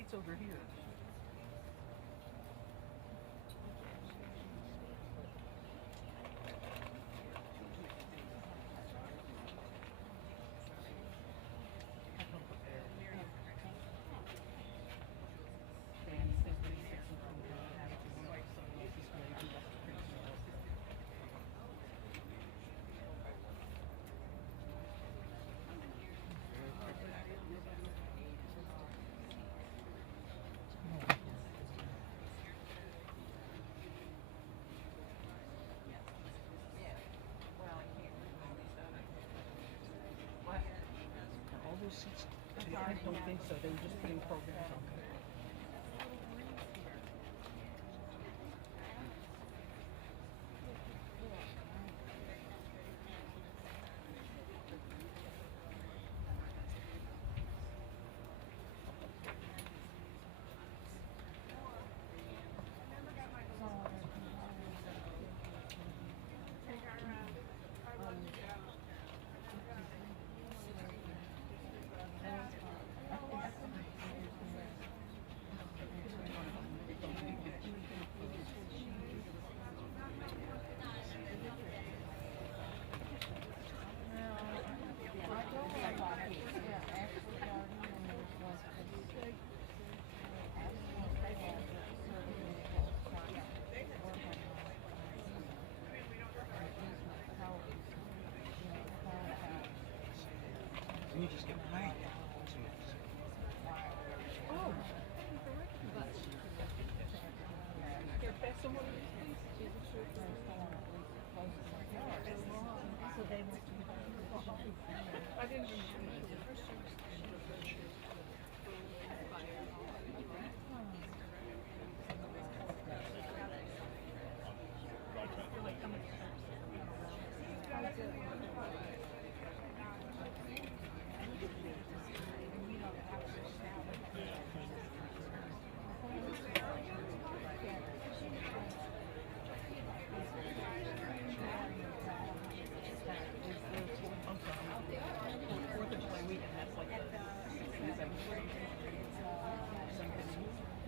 seat's over here. All those seats, I don't think so. They were just putting programs on. You just get paid. Oh. Here, pass some one of these, please. So they want to. I didn't even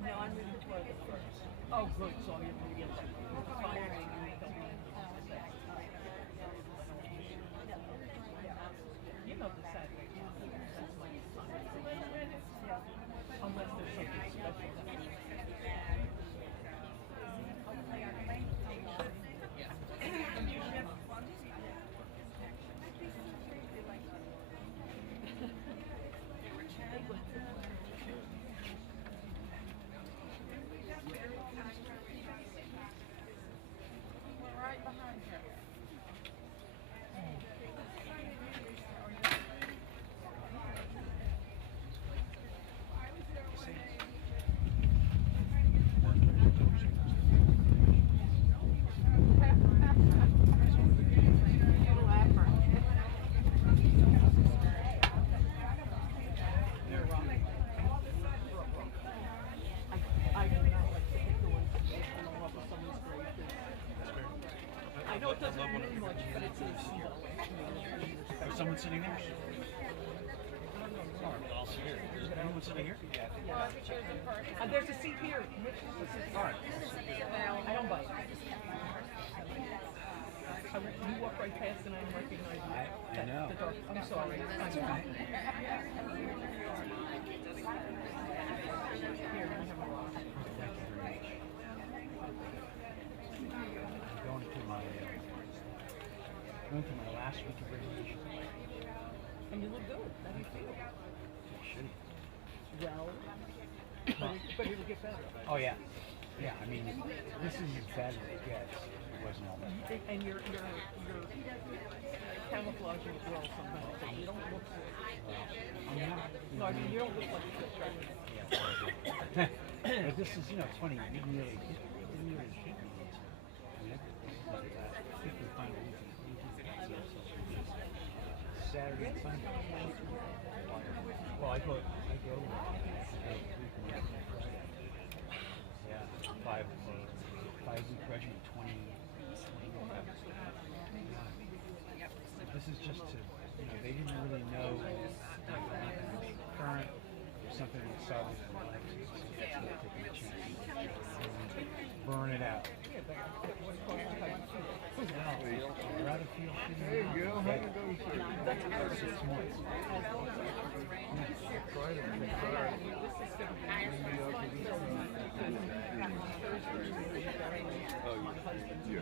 No, I'm moving to the first. Oh, good. So you're going to get that. You know the Saturday. That's my son. Unless there's something special. We're right behind you. I know it doesn't mean much, but it's There's someone sitting there? Sorry, I'll sit here. Is anyone sitting here? Yeah. There's a seat here. All right. I don't bite. You walk right past and I don't recognize you. I know. The dark. I'm sorry. That's okay. Here, I have a rock. Going through my last week of radiation. And you look good. How do you feel? Shitty. Well, but it'll get better. Oh yeah. Yeah, I mean, this is as bad as it gets. It wasn't all that bad. And you're camouflaging as well somehow. So you don't look good. I'm not. No, I mean, you don't look like you're attractive. Yeah. But this is, it's funny. It didn't really hit me. I mean, this is like the fifth and final week. Saturday and Sunday. Well, I go. Yeah, 5-week regimen, 20. This is just to, they didn't really know current or something. something that's solid in life. Burn it out. I'd rather feel shitty. There you go. How you doing, sir? 6 months. Try to be sorry. Yeah.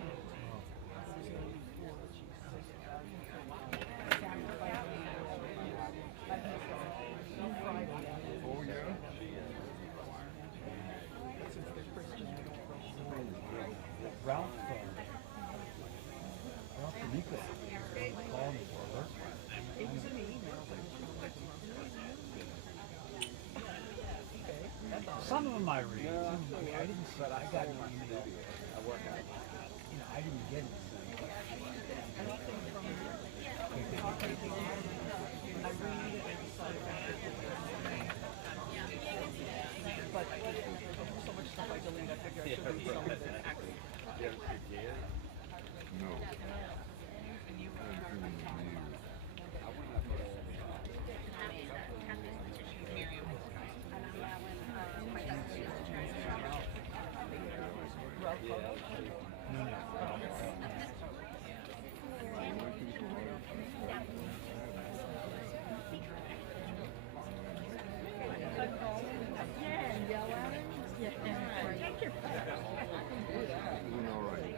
Oh, yeah? Ralph D'Amico called me for work. It was in the email. Some of them I read. I didn't, but I got an email. I didn't get it. But so much stuff I deleted, I figured I should delete some of it. No. Doing all right.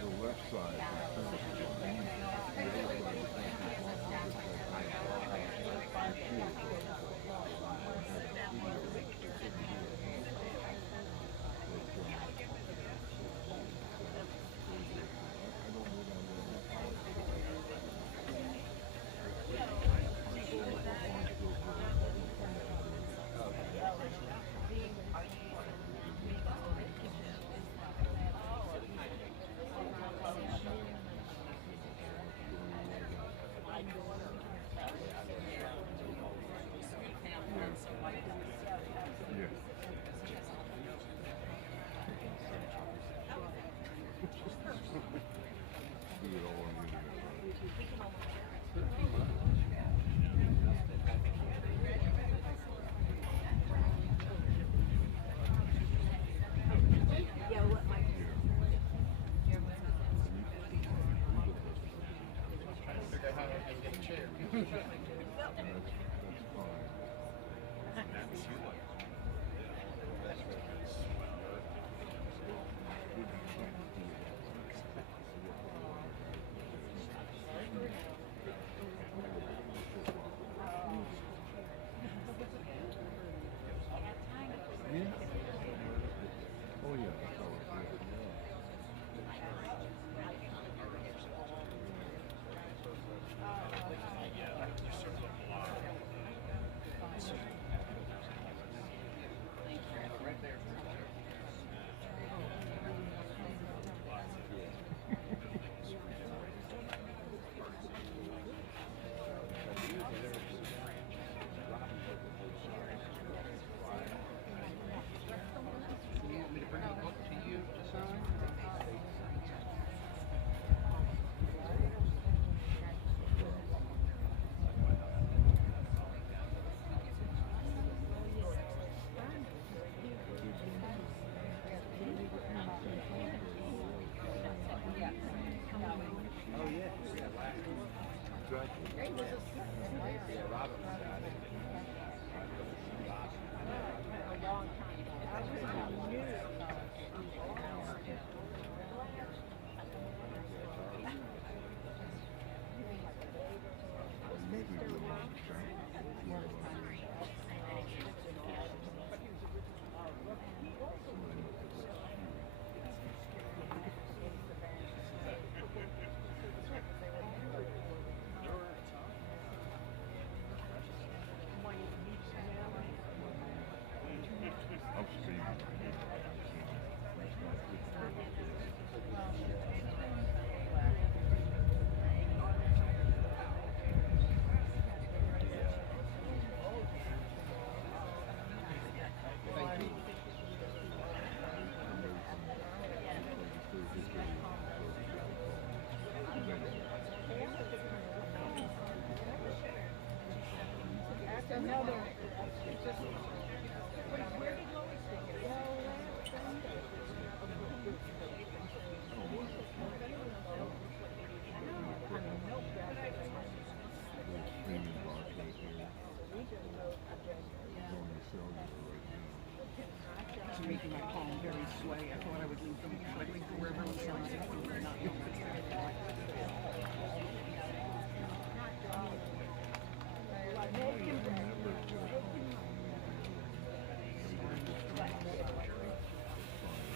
The left side. Yeah. Do it all on Oh, yeah.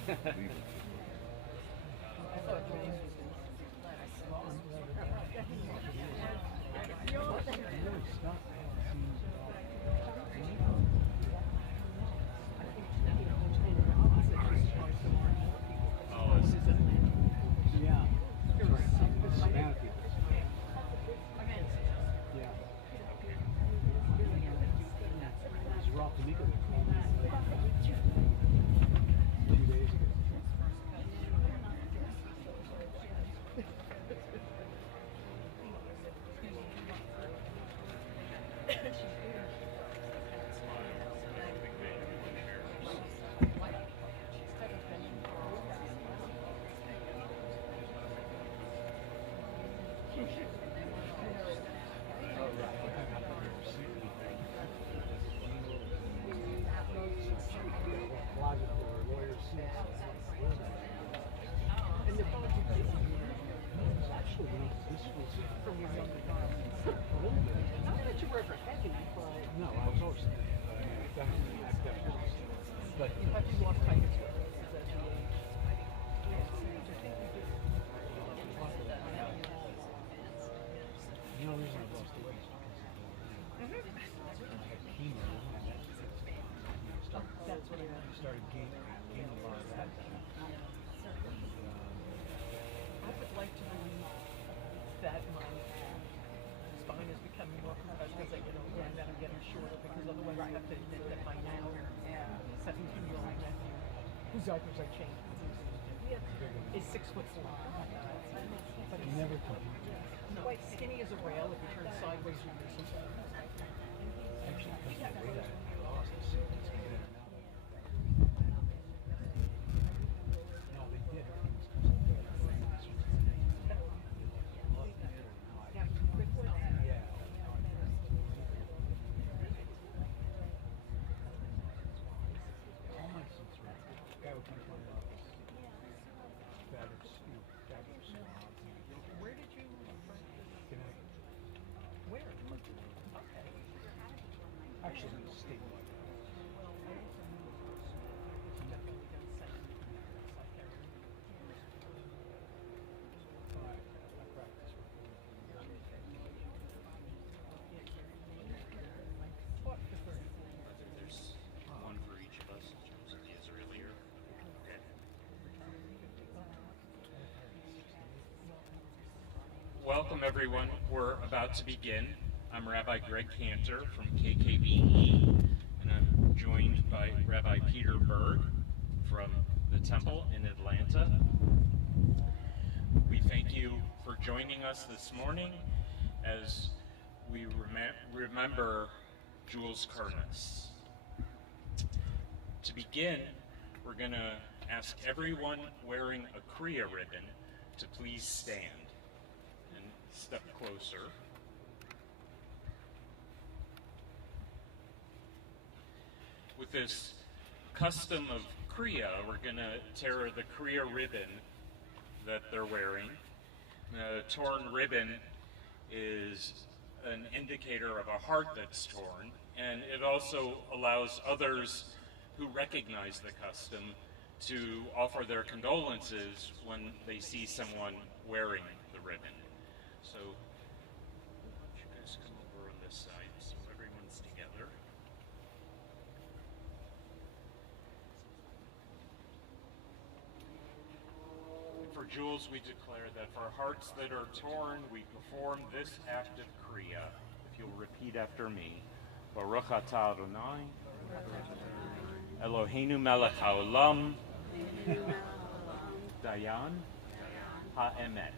Leave it. I thought Jules was glad I saw him. Really stuck. Yeah. Savannah people. Yeah. It was Rob D'Amico that called me 2 days ago. No, I was always thinking, but I mean, I've definitely, but Have you lost sight of it? Is that the age? the only reason I lost the weight is because of I had chemo, and That's what I started gaining a lot of that. I would like to believe that my spine is becoming more compressed as I get older and that I'm getting shorter because otherwise I have to admit that my now 17-year-old nephew, whose diapers I changed, is 6'4". But he's Never come. no, skinny as a rail. If he turns sideways, you miss him. Actually, because of the weight I lost, it's getting out. No, they did. Yeah. All my suits were. Guy would come to my office. Fabrics, fabrics. Where did you? Connecticut. Where? Okay. Actually, it's statewide. I practice with There's one for each of us in terms of the Israeli or okay. Welcome everyone. We're about to begin. I'm Rabbi Greg Cantor from KKBE, and I'm joined by Rabbi Peter Berg from the Temple in Atlanta. We thank you for joining us this morning as we remember Jules Kerness. To begin, we're going to ask everyone wearing a Kriya ribbon to please stand and step closer. With this custom of Kriya, we're going to tear the Kriya ribbon that they're wearing. The torn ribbon is an indicator of a heart that's torn, and it also allows others who recognize the custom to offer their condolences when they see someone wearing the ribbon. So, why don't you guys come over on this side so everyone's together. For Jules, we declare that for hearts that are torn, we perform this act of Kriya. If you'll repeat after me. Baruch atah Adonai, Eloheinu melech haolam, Dayan ha'emet.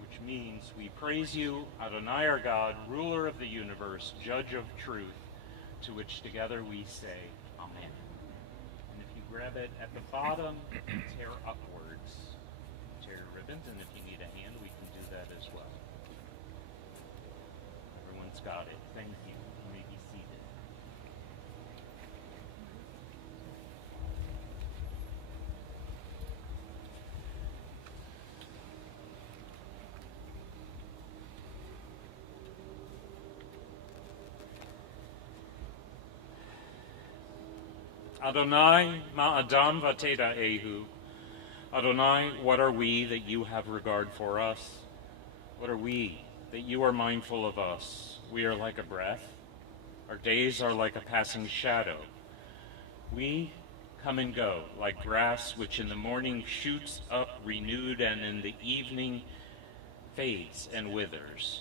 Which means, we praise you, Adonai our God, ruler of the universe, judge of truth, to which together we say, Amen. And if you grab it at the bottom, tear upwards. Tear your ribbons, and if you need a hand, we can do that as well. Everyone's got it. Thank you. You may be seated. Adonai ma'adam vateda ehu. Adonai, what are we that you have regard for us? What are we that you are mindful of us? We are like a breath. Our days are like a passing shadow. We come and go like grass which in the morning shoots up renewed and in the evening fades and withers.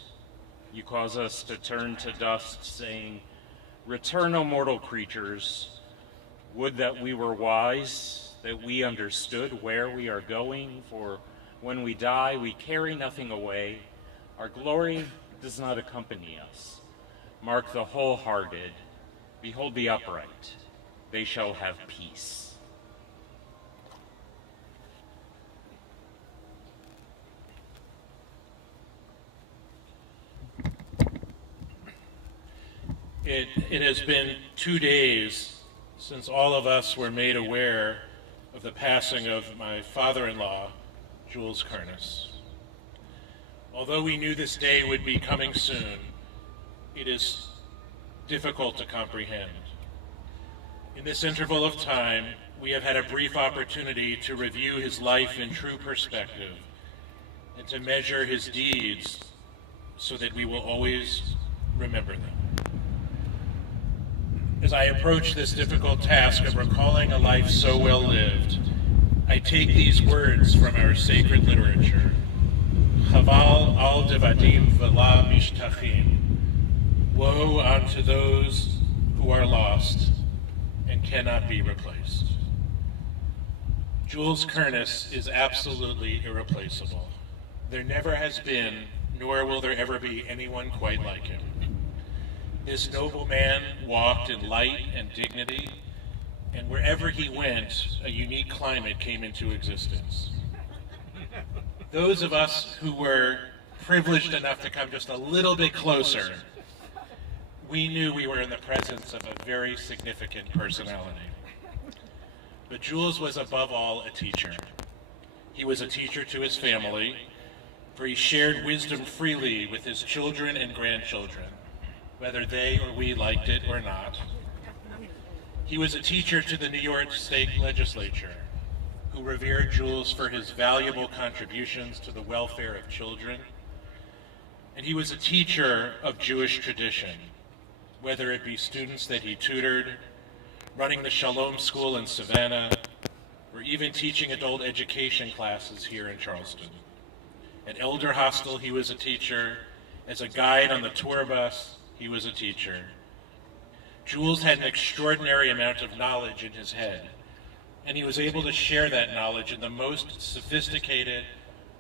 You cause us to turn to dust, saying, "Return, O mortal creatures. Would that we were wise, that we understood where we are going, for when we die, we carry nothing away. Our glory does not accompany us. Mark the wholehearted, behold the upright. They shall have peace." It has been 2 days since all of us were made aware of the passing of my father-in-law, Jules Kerness. Although we knew this day would be coming soon, it is difficult to comprehend. In this interval of time, we have had a brief opportunity to review his life in true perspective and to measure his deeds so that we will always remember them. As I approach this difficult task of recalling a life so well lived, I take these words from our sacred literature. Chaval al devadim v'la mishtachim. Woe unto those who are lost and cannot be replaced. Jules Kerness is absolutely irreplaceable. There never has been, nor will there ever be, anyone quite like him. This noble man walked in light and dignity, and wherever he went, a unique climate came into existence. Those of us who were privileged enough to come just a little bit closer, we knew we were in the presence of a very significant personality. But Jules was above all a teacher. He was a teacher to his family, for he shared wisdom freely with his children and grandchildren, whether they or we liked it or not. He was a teacher to the New York State Legislature, who revered Jules for his valuable contributions to the welfare of children. And he was a teacher of Jewish tradition, whether it be students that he tutored, running the Shalom School in Savannah, or even teaching adult education classes here in Charleston. At Elder Hostel, he was a teacher. As a guide on the tour bus, he was a teacher. Jules had an extraordinary amount of knowledge in his head, and he was able to share that knowledge in the most sophisticated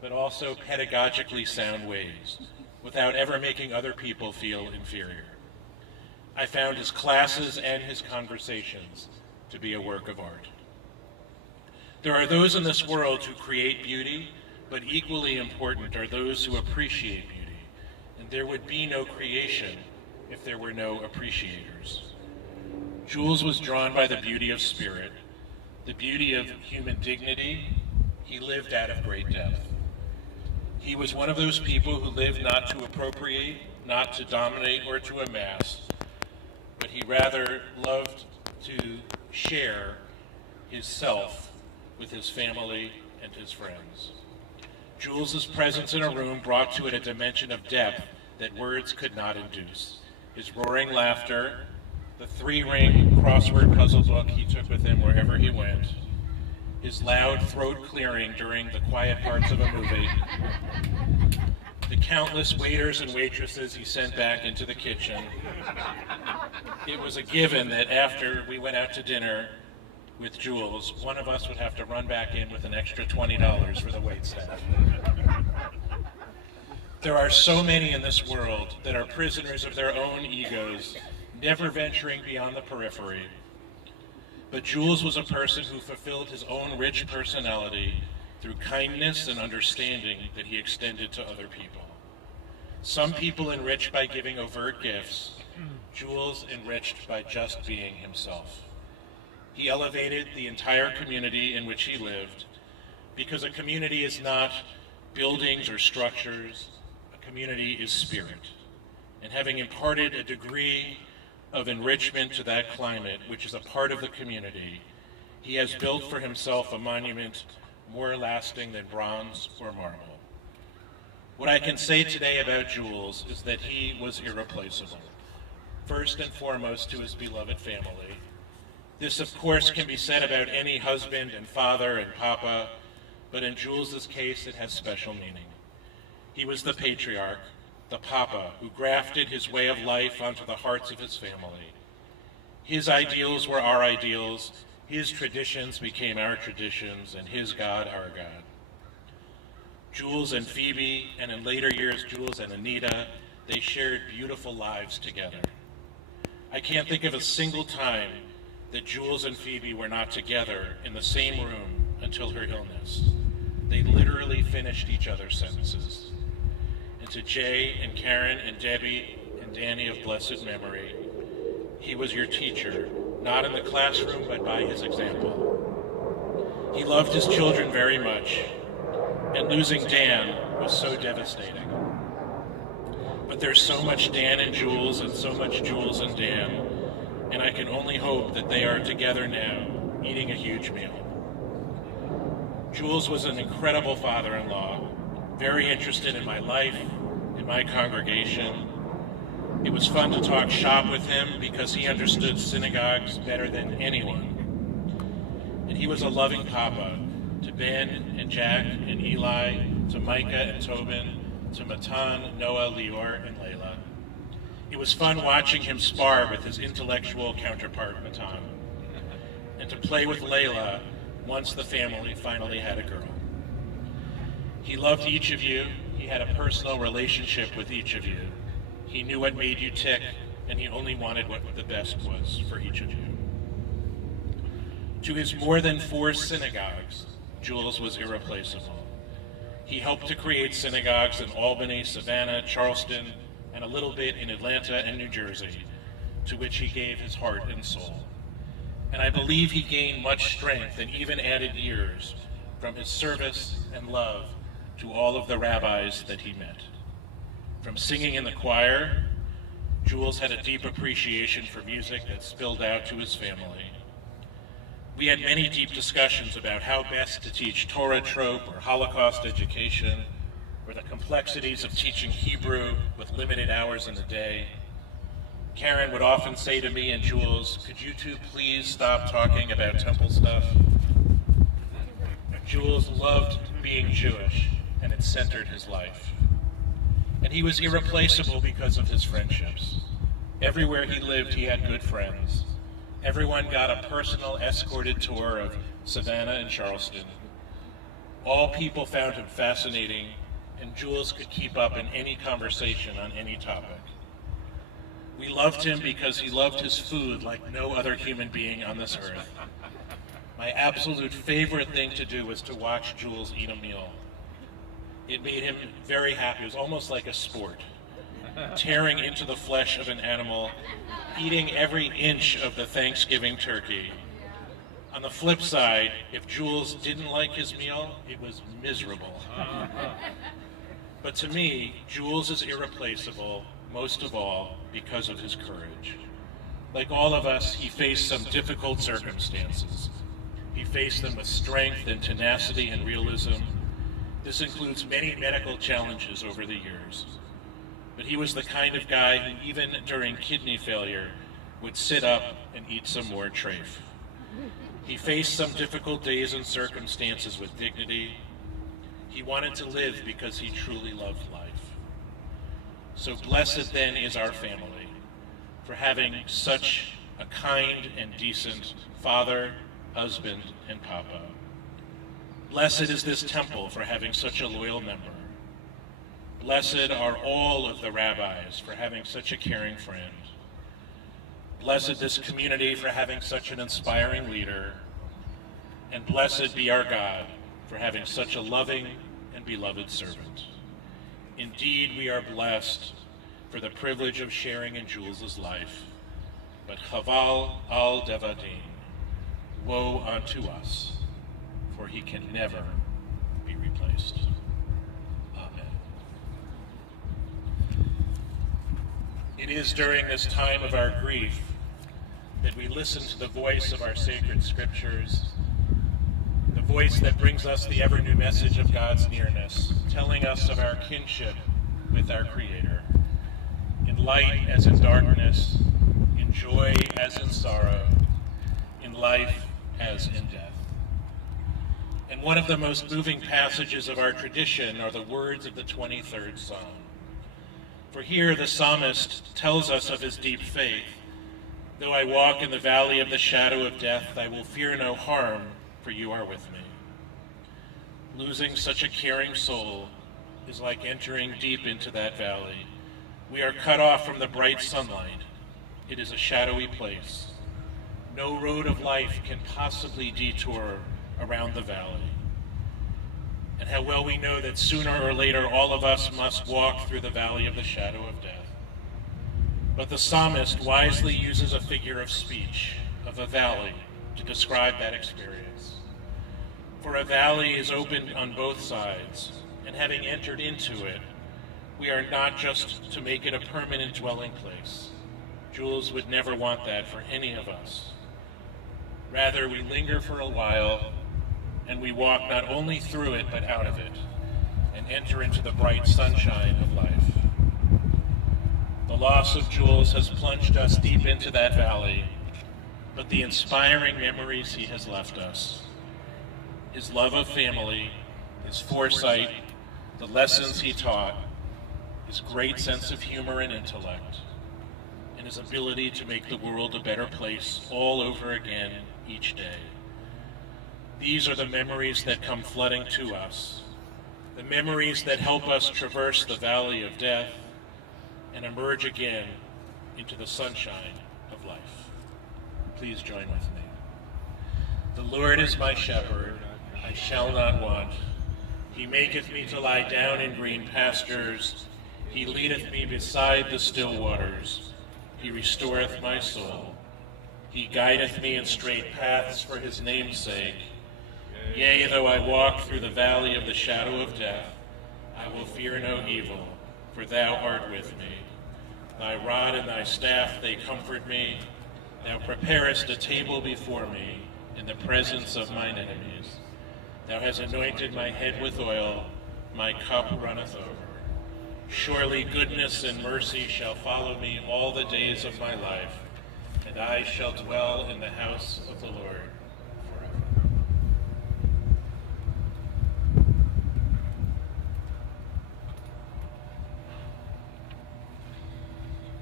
but also pedagogically sound ways, without ever making other people feel inferior. I found his classes and his conversations to be a work of art. There are those in this world who create beauty, but equally important are those who appreciate beauty, and there would be no creation if there were no appreciators. Jules was drawn by the beauty of spirit, the beauty of human dignity. He lived out of great depth. He was one of those people who lived not to appropriate, not to dominate or to amass, but he rather loved to share his self with his family and his friends. Jules's presence in a room brought to it a dimension of depth that words could not induce. His roaring laughter, the 3-ring crossword puzzle book he took with him wherever he went, his loud throat clearing during the quiet parts of a movie, the countless waiters and waitresses he sent back into the kitchen. It was a given that after we went out to dinner with Jules, one of us would have to run back in with an extra $20 for the waitstaff. There are so many in this world that are prisoners of their own egos, never venturing beyond the periphery. But Jules was a person who fulfilled his own rich personality through kindness and understanding that he extended to other people. Some people enriched by giving overt gifts, Jules enriched by just being himself. He elevated the entire community in which he lived, because a community is not buildings or structures, a community is spirit. And having imparted a degree of enrichment to that climate, which is a part of the community, he has built for himself a monument more lasting than bronze or marble. What I can say today about Jules is that he was irreplaceable, first and foremost to his beloved family. This, of course, can be said about any husband and father and papa, but in Jules's case, it has special meaning. He was the patriarch, the papa, who grafted his way of life onto the hearts of his family. His ideals were our ideals, his traditions became our traditions, and his God our God. Jules and Phoebe, and in later years, Jules and Anita, they shared beautiful lives together. I can't think of a single time that Jules and Phoebe were not together in the same room until her illness. They literally finished each other's sentences. And to Jay and Karen and Debbie and Danny of blessed memory, he was your teacher, not in the classroom, but by his example. He loved his children very much, and losing Dan was so devastating. But there's so much Dan and Jules, and so much Jules and Dan, and I can only hope that they are together now, eating a huge meal. Jules was an incredible father-in-law, very interested in my life, in my congregation. It was fun to talk shop with him because he understood synagogues better than anyone. And he was a loving papa to Ben and Jack and Eli, to Micah and Tobin, to Matan, Noah, Lior, and Layla. It was fun watching him spar with his intellectual counterpart, Matan, and to play with Layla once the family finally had a girl. He loved each of you. He had a personal relationship with each of you. He knew what made you tick, and he only wanted what the best was for each of you. To his more than 4 synagogues, Jules was irreplaceable. He helped to create synagogues in Albany, Savannah, Charleston, and a little bit in Atlanta and New Jersey, to which he gave his heart and soul. And I believe he gained much strength and even added years from his service and love to all of the rabbis that he met. From singing in the choir, Jules had a deep appreciation for music that spilled out to his family. We had many deep discussions about how best to teach Torah trope or Holocaust education, or the complexities of teaching Hebrew with limited hours in the day. Karen would often say to me and Jules, "Could you two please stop talking about temple stuff?" Jules loved being Jewish, and it centered his life. And he was irreplaceable because of his friendships. Everywhere he lived, he had good friends. Everyone got a personal escorted tour of Savannah and Charleston. All people found him fascinating, and Jules could keep up in any conversation on any topic. We loved him because he loved his food like no other human being on this earth. My absolute favorite thing to do was to watch Jules eat a meal. It made him very happy. It was almost like a sport. Tearing into the flesh of an animal, eating every inch of the Thanksgiving turkey. On the flip side, if Jules didn't like his meal, it was miserable. But to me, Jules is irreplaceable, most of all, because of his courage. Like all of us, he faced some difficult circumstances. He faced them with strength and tenacity and realism. This includes many medical challenges over the years. But he was the kind of guy who, even during kidney failure, would sit up and eat some more treif. He faced some difficult days and circumstances with dignity. He wanted to live because he truly loved life. So blessed then is our family for having such a kind and decent father, husband, and papa. Blessed is this temple for having such a loyal member. Blessed are all of the rabbis for having such a caring friend. Blessed this community for having such an inspiring leader. And blessed be our God for having such a loving and beloved servant. Indeed, we are blessed for the privilege of sharing in Jules's life. But chaval al devadim, woe unto us, for he can never be replaced. Amen. It is during this time of our grief that we listen to the voice of our sacred scriptures, the voice that brings us the ever-new message of God's nearness, telling us of our kinship with our Creator, in light as in darkness, in joy as in sorrow, in life as in death. And one of the most moving passages of our tradition are the words of the 23rd Psalm. For here the psalmist tells us of his deep faith. Though I walk in the valley of the shadow of death, I will fear no harm, for you are with me. Losing such a caring soul is like entering deep into that valley. We are cut off from the bright sunlight. It is a shadowy place. No road of life can possibly detour around the valley. And how well we know that sooner or later all of us must walk through the valley of the shadow of death. But the psalmist wisely uses a figure of speech, of a valley, to describe that experience. For a valley is open on both sides, and having entered into it, we are not just to make it a permanent dwelling place. Jules would never want that for any of us. Rather, we linger for a while, and we walk not only through it, but out of it, and enter into the bright sunshine of life. The loss of Jules has plunged us deep into that valley, but the inspiring memories he has left us, his love of family, his foresight, the lessons he taught, his great sense of humor and intellect, and his ability to make the world a better place all over again each day. These are the memories that come flooding to us, the memories that help us traverse the valley of death and emerge again into the sunshine of life. Please join with me. The Lord is my shepherd, I shall not want. He maketh me to lie down in green pastures. He leadeth me beside the still waters. He restoreth my soul. He guideth me in straight paths for his name's sake. Yea, though I walk through the valley of the shadow of death, I will fear no evil, for thou art with me. Thy rod and thy staff, they comfort me. Thou preparest a table before me in the presence of mine enemies. Thou hast anointed my head with oil, my cup runneth over. Surely goodness and mercy shall follow me all the days of my life, and I shall dwell in the house of the Lord forever.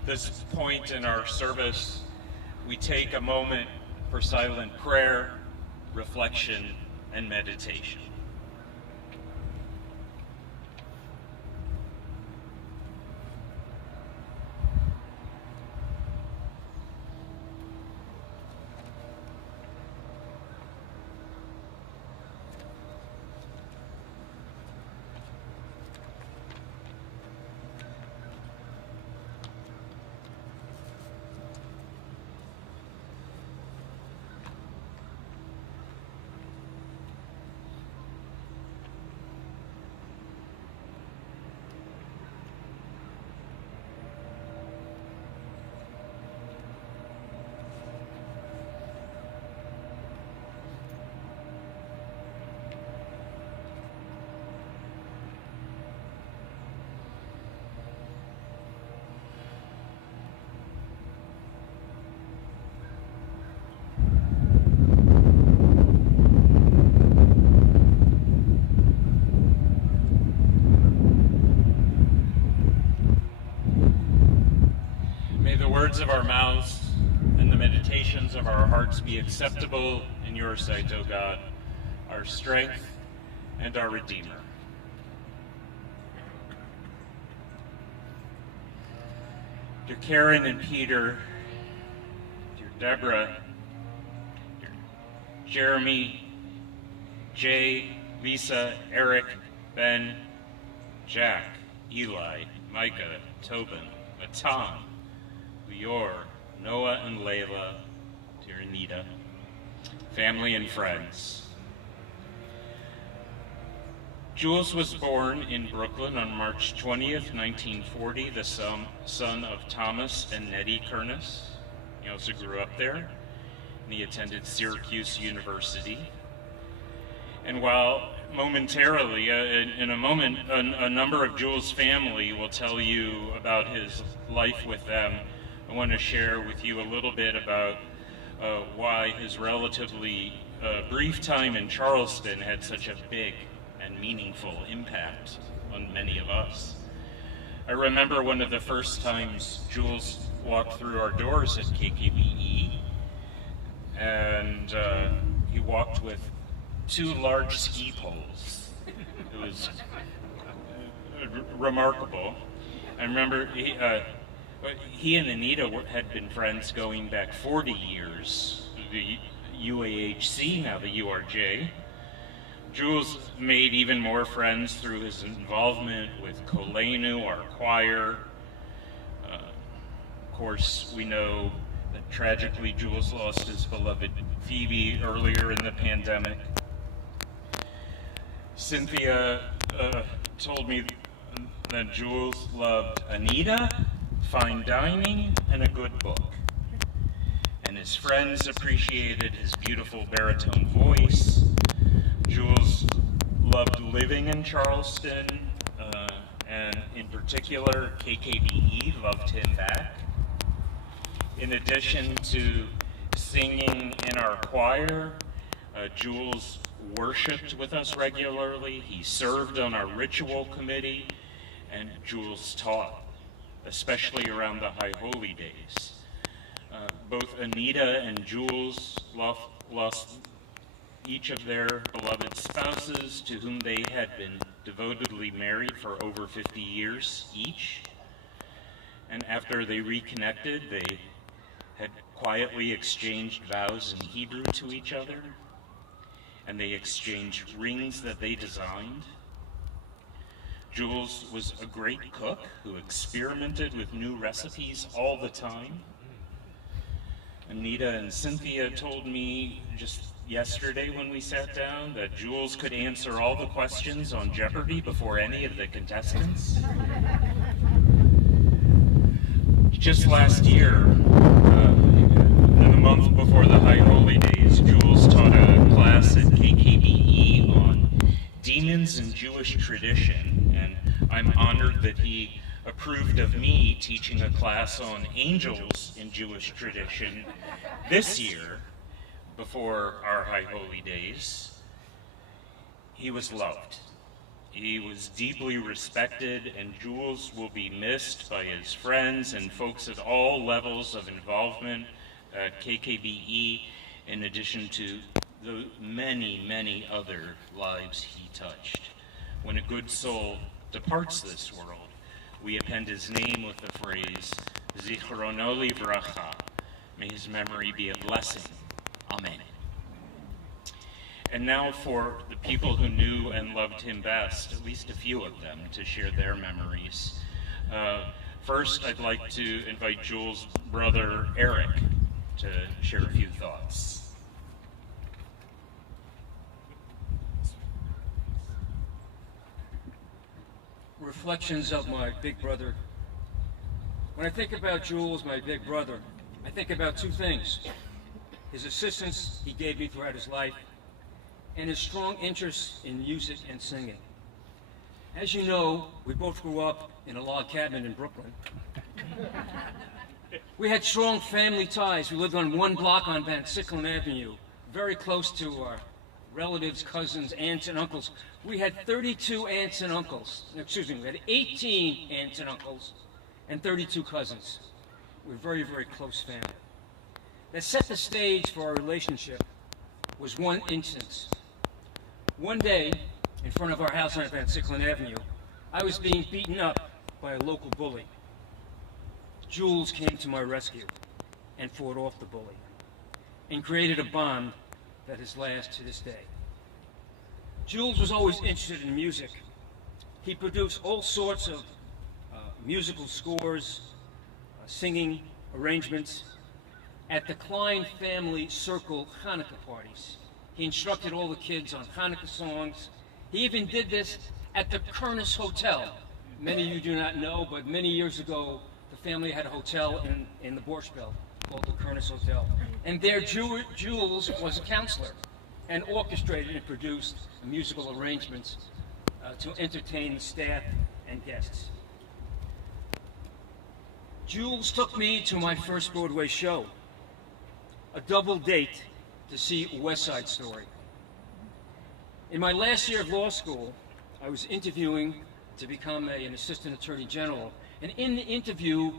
This point in our service, we take a moment for silent prayer, reflection, and meditation. Words of our mouths and the meditations of our hearts be acceptable in your sight, O God, our strength and our Redeemer. Dear Karen and Peter, dear Deborah, dear Jeremy, Jay, Lisa, Eric, Ben, Jack, Eli, Micah, Tobin, Tom, Lior, Noah and Layla, dear Anita, family and friends. Jules was born in Brooklyn on March 20th, 1940, the son of Thomas and Nettie Kerness. He also grew up there, and he attended Syracuse University. And while momentarily, in a moment, a number of Jules' family will tell you about his life with them, I want to share with you a little bit about why his relatively brief time in Charleston had such a big and meaningful impact on many of us. I remember one of the first times Jules walked through our doors at KKBE, and he walked with 2 large ski poles. It was remarkable. I remember he and Anita had been friends going back 40 years. The UAHC, now the URJ. Jules made even more friends through his involvement with Kolenu, our choir. Of course, we know that tragically Jules lost his beloved Phoebe earlier in the pandemic. Cynthia told me that Jules loved Anita, fine dining, and a good book. And his friends appreciated his beautiful baritone voice. Jules loved living in Charleston, and in particular, KKBE loved him back. In addition to singing in our choir, Jules worshiped with us regularly. He served on our ritual committee, and Jules taught, especially around the High Holy Days. Both Anita and Jules lost each of their beloved spouses, to whom they had been devotedly married for over 50 years each. And after they reconnected, they had quietly exchanged vows in Hebrew to each other, and they exchanged rings that they designed. Jules was a great cook who experimented with new recipes all the time. Anita and Cynthia told me just yesterday when we sat down that Jules could answer all the questions on Jeopardy before any of the contestants. Just last year, in the month before the High Holy Days, Jules taught a class at KKBE on demons and Jewish tradition, and I'm honored that he approved of me teaching a class on angels in Jewish tradition this year before our High Holy Days. He was loved. He was deeply respected, and Jules will be missed by his friends and folks at all levels of involvement at KKBE, in addition to the many, many other lives he touched. When a good soul departs this world, we append his name with the phrase, Zichrono Livracha. May his memory be a blessing. Amen. And now for the people who knew and loved him best, at least a few of them, to share their memories. First, I'd like to invite Jules' brother, Eric, to share a few thoughts. Reflections of my big brother. When I think about Jules, my big brother, I think about 2 things. His assistance he gave me throughout his life, and his strong interest in music and singing. As you know, we both grew up in a log cabin in Brooklyn. We had strong family ties. We lived on 1 block on Van Sicklen Avenue, very close to our relatives, cousins, aunts, and uncles. We had 32 aunts and uncles. Excuse me, we had 18 aunts and uncles and 32 cousins. We're a very, very close family. That set the stage for our relationship was one instance. One day, in front of our house on Van Sicklen Avenue, I was being beaten up by a local bully. Jules came to my rescue and fought off the bully and created a bond that has lasted to this day. Jules was always interested in music. He produced all sorts of musical scores, singing arrangements. At the Klein family circle Hanukkah parties, he instructed all the kids on Hanukkah songs, He even did this at the Kerness Hotel. Many of you do not know, but many years ago, the family had a hotel in the Borscht Belt called the Kerness Hotel. And there, Jules was a counselor and orchestrated and produced musical arrangements to entertain the staff and guests. Jules took me to my first Broadway show, a double date to see West Side Story. In my last year of law school, I was interviewing to become an assistant attorney general, and in the interview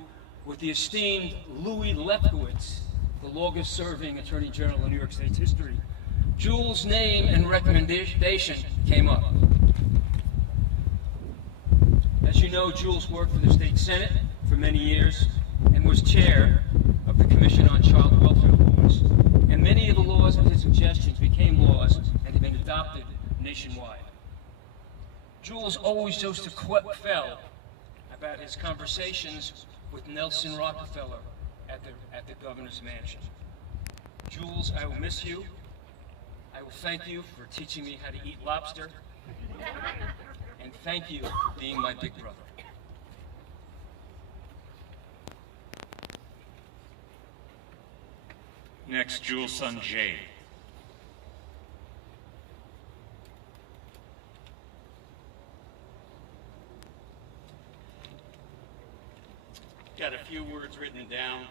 with the esteemed Louis Lefkowitz, the longest serving attorney general in New York State's history, Jules' name and recommendation came up. As you know, Jules worked for the state senate for many years and was chair of the Commission on Child Welfare Laws. And many of the laws and his suggestions became laws and have been adopted nationwide. Jules always used to quell about his conversations with Nelson Rockefeller at the governor's mansion. Jules, I will miss you. I will thank you for teaching me how to eat lobster. And thank you for being my big brother. Next, Jules' son Jay. Got a few words written down.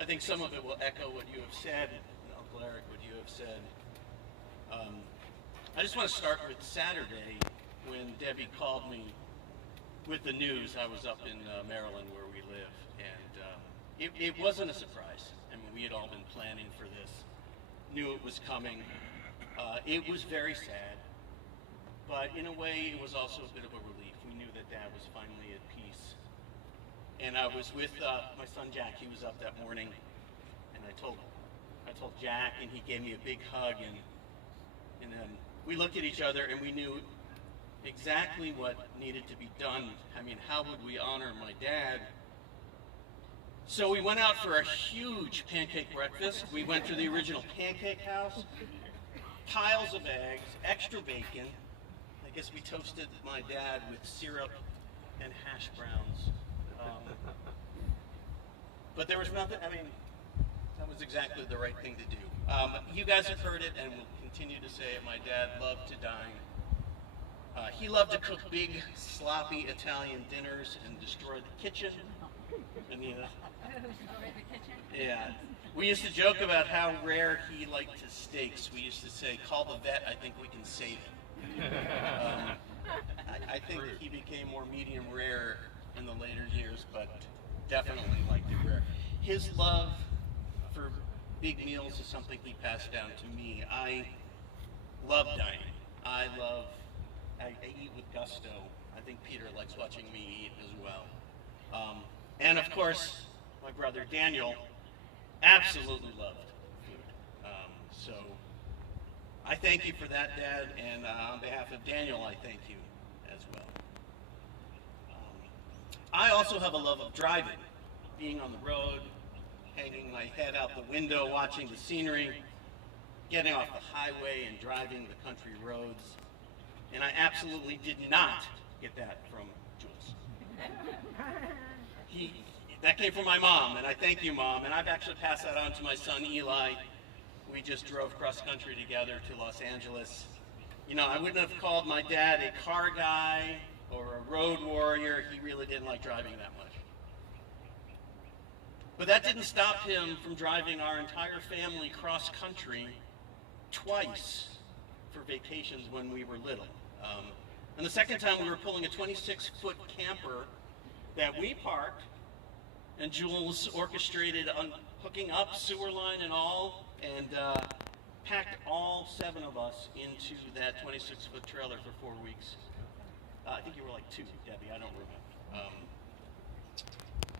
I think some of it will echo what you have said, and Uncle Eric, what you have said. I just want to start with Saturday when Debbie called me with the news. I was up in Maryland where we live, and it wasn't a surprise. I mean, we had all been planning for this, knew it was coming. It was very sad, but in a way it was also a bit of a relief. We knew that Dad was finally at peace. And I was with my son Jack. He was up that morning, and I told Jack, and he gave me a big hug, and then we looked at each other, and we knew exactly what needed to be done. I mean, how would we honor my dad? So we went out for a huge pancake breakfast. We went to the original Pancake House, piles of eggs, extra bacon. I guess we toasted my dad with syrup and hash browns. But there was nothing, I mean, that was exactly the right thing to do. You guys have heard it and will continue to say it. My dad loved to dine. He loved to cook big, sloppy Italian dinners and destroy the kitchen. I mean, yeah. We used to joke about how rare he liked his steaks. We used to say, call the vet, I think we can save it. I think he became more medium rare in the later years, but definitely liked it rare. His love for big meals is something he passed down to me. I love dining. I eat with gusto. I think Peter likes watching me eat as well. And of course, my brother Daniel absolutely loved food. So I thank you for that, Dad, and on behalf of Daniel, I thank you as well. I also have a love of driving, being on the road, hanging my head out the window, watching the scenery, getting off the highway and driving the country roads. And I absolutely did not get that from Jules. That came from my mom, and I thank you, Mom. And I've actually passed that on to my son, Eli. We just drove cross country together to Los Angeles. You know, I wouldn't have called my dad a car guy or a road warrior. He really didn't like driving that much. But that didn't stop him from driving our entire family cross country twice for vacations when we were little. And the second time we were pulling a 26-foot camper that we parked, and Jules orchestrated hooking up sewer line and all, and packed all 7 of us into that 26-foot trailer for 4 weeks. I think you were like 2, Debbie, I don't remember.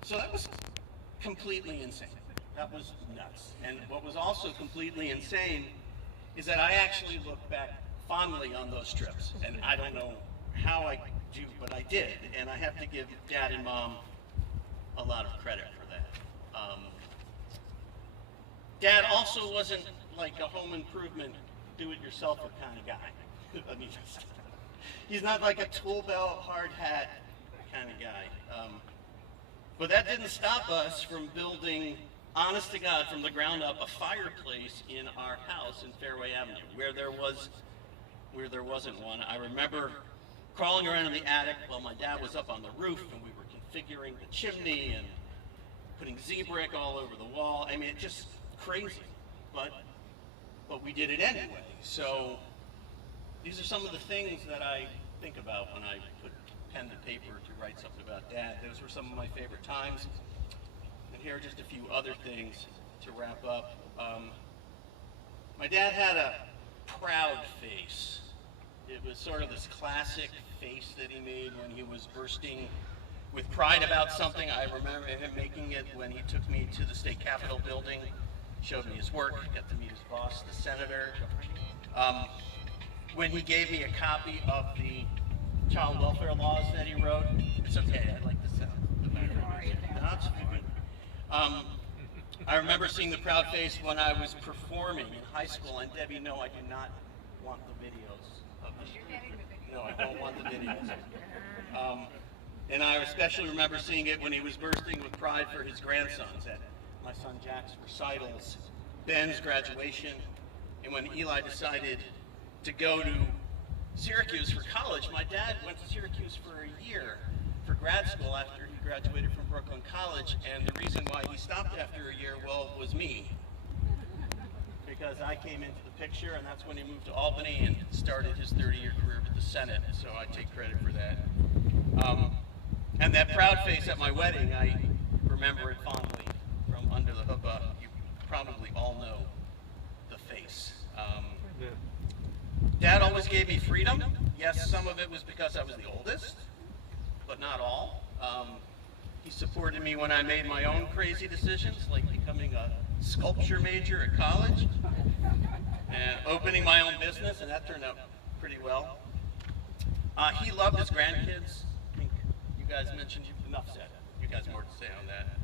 So that was completely insane. That was nuts. And what was also completely insane is that I actually look back fondly on those trips. And I don't know how I do, but I did. And I have to give Dad and Mom a lot of credit for that. Dad also wasn't like a home improvement do-it-yourselfer kind of guy. I mean, he's not like a tool belt, hard hat kind of guy. But that didn't stop us from building, honest to God, from the ground up, a fireplace in our house in Fairway Avenue, where there wasn't one. I remember crawling around in the attic while my dad was up on the roof, and we were configuring the chimney and putting Z-brick all over the wall. I mean, it's just crazy, but we did it anyway. So these are some of the things that I think about when I put pen to paper to write something about Dad. Those were some of my favorite times. And here are just a few other things to wrap up. My dad had a proud face. It was sort of this classic face that he made when he was bursting with pride about something. I remember him making it when he took me to the state capitol building, showed me his work, got to meet his boss, the senator. When he gave me a copy of the child welfare laws that he wrote. It's okay, I like the sound. The background. No, it's good. I remember seeing the proud face when I was performing in high school, and Debbie, no, I do not want the videos of this. No, I don't want the videos. And I especially remember seeing it when he was bursting with pride for his grandsons at my son Jack's recitals, Ben's graduation, and when Eli decided to go to Syracuse for college. My dad went to Syracuse for a year for grad school after he graduated from Brooklyn College, and the reason why he stopped after a year, well, was me. Because I came into the picture, and that's when he moved to Albany and started his 30-year career with the Senate, so I take credit for that. And that proud face at my wedding, I remember it fondly from under the huppah. You probably all know the face. Dad always gave me freedom. Yes, some of it was because I was the oldest, but not all. He supported me when I made my own crazy decisions, like becoming a sculpture major at college and opening my own business, and that turned out pretty well. He loved his grandkids. I think you guys mentioned, enough said. You guys have more to say on that.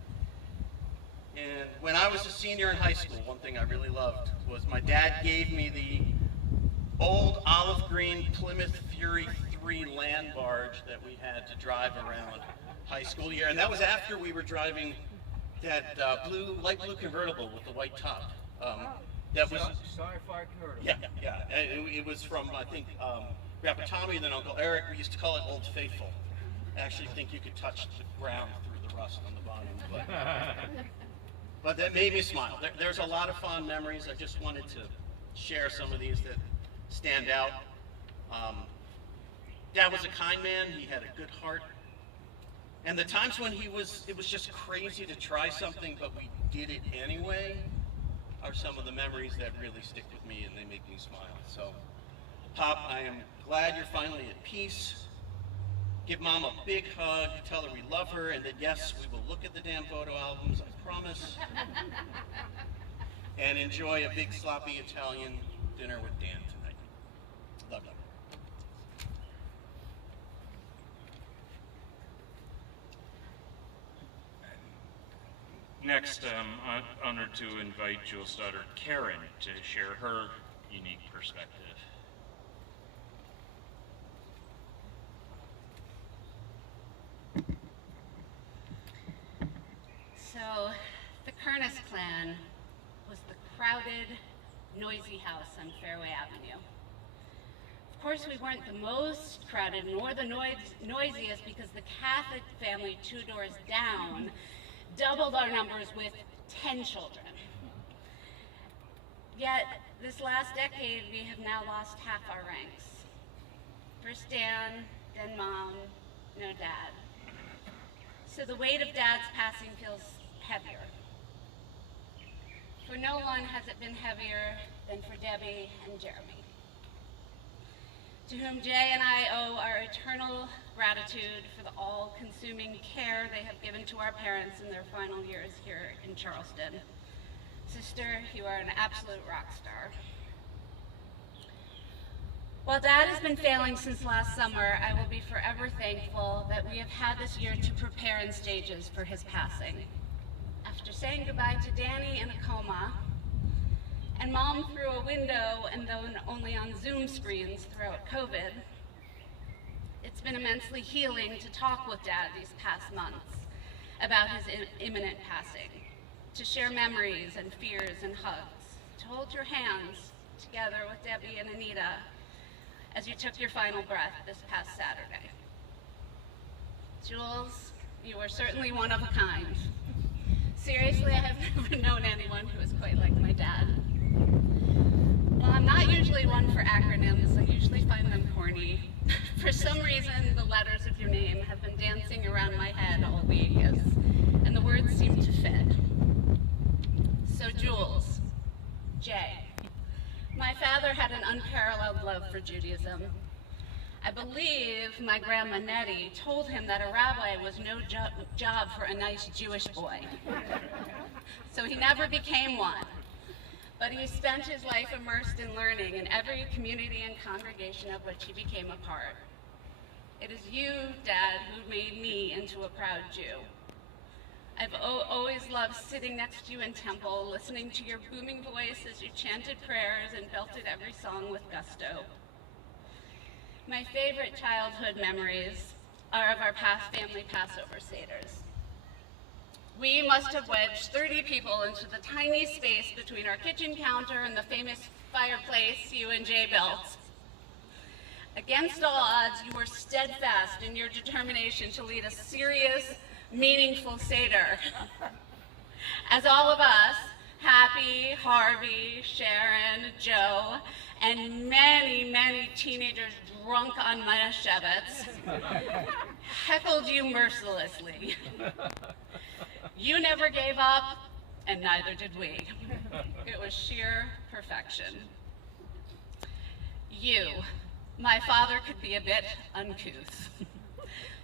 And when I was a senior in high school, one thing I really loved was my dad gave me the old olive green Plymouth Fury 3 land barge that we had to drive around high school year, and that was after we were driving that light blue convertible with the white top. That was Starfire convertible. Yeah, yeah. It was from, I think, Grandpa Tommy and then Uncle Eric. We used to call it Old Faithful. I actually think you could touch the ground through the rust on the bottom, but that made me smile. There's a lot of fond memories. I just wanted to share some of these that stand out. Dad was a kind man. He had a good heart. And the times when it was just crazy to try something, but we did it anyway, are some of the memories that really stick with me and they make me smile. So, Pop, I am glad you're finally at peace. Give Mom a big hug, tell her we love her, and that yes, we will look at the damn photo albums, I promise. And enjoy a big sloppy Italian dinner with Dan tonight. Love you. Next, I'm honored to invite Jules' daughter Karen to share her unique perspective. So, the Kerness clan was the crowded, noisy house on Fairway Avenue. Of course, we weren't the most crowded nor the noisiest because the Catholic family 2 doors down doubled our numbers with 10 children. Yet, this last decade, we have now lost half our ranks. First Dan, then Mom, no Dad. So the weight of Dad's passing feels heavier. For no one has it been heavier than for Debbie and Jeremy, to whom Jay and I owe our eternal gratitude for the all-consuming care they have given to our parents in their final years here in Charleston. Sister, you are an absolute rock star. While Dad has been failing since last summer, I will be forever thankful that we have had this year to prepare in stages for his passing. After saying goodbye to Danny in a coma, and Mom through a window and then only on Zoom screens throughout COVID. It's been immensely healing to talk with Dad these past months about his imminent passing, to share memories and fears and hugs, to hold your hands together with Debbie and Anita as you took your final breath this past Saturday. Jules, you are certainly one of a kind. Seriously, I have never known anyone who is quite like my dad. While I'm not usually one for acronyms, I usually find them corny. For some reason, the letters of your name have been dancing around my head all week, and the words seem to fit. So Jules, J. My father had an unparalleled love for Judaism. I believe my grandma Nettie told him that a rabbi was no job for a nice Jewish boy. So he never became one. But he spent his life immersed in learning in every community and congregation of which he became a part. It is you, Dad, who made me into a proud Jew. I've always loved sitting next to you in temple, listening to your booming voice as you chanted prayers and belted every song with gusto. My favorite childhood memories are of our past family Passover Seders. We must have wedged 30 people into the tiny space between our kitchen counter and the famous fireplace you and Jay built. Against all odds, you were steadfast in your determination to lead a serious, meaningful Seder. As all of us, Happy, Harvey, Sharon, Joe, and many, many teenagers drunk on Manischewitz heckled you mercilessly. You never gave up, and neither did we. It was sheer perfection. You, my father, could be a bit uncouth.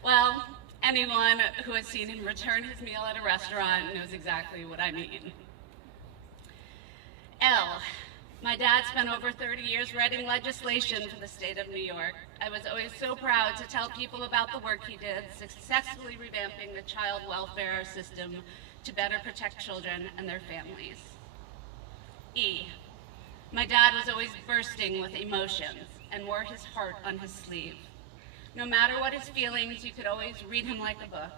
Well, anyone who has seen him return his meal at a restaurant knows exactly what I mean. L, my dad spent over 30 years writing legislation for the state of New York. I was always so proud to tell people about the work he did, successfully revamping the child welfare system to better protect children and their families. E, my dad was always bursting with emotions and wore his heart on his sleeve. No matter what his feelings, you could always read him like a book,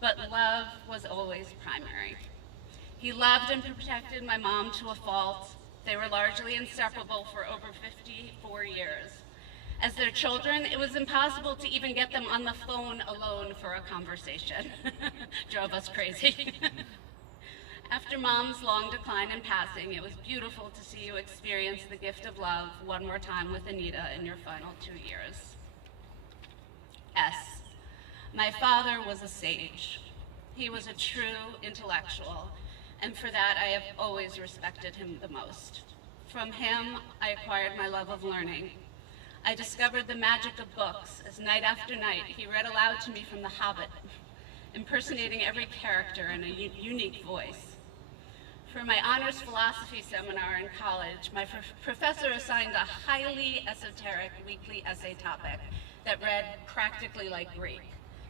but love was always primary. He loved and protected my mom to a fault. They were largely inseparable for over 54 years. As their children, it was impossible to even get them on the phone alone for a conversation. Drove us crazy. After Mom's long decline and passing, it was beautiful to see you experience the gift of love one more time with Anita in your final 2 years. S, my father was a sage. He was a true intellectual, and for that I have always respected him the most. From him, I acquired my love of learning. I discovered the magic of books as night after night he read aloud to me from The Hobbit, impersonating every character in a unique voice. For my honors philosophy seminar in college, my professor assigned a highly esoteric weekly essay topic that read practically like Greek.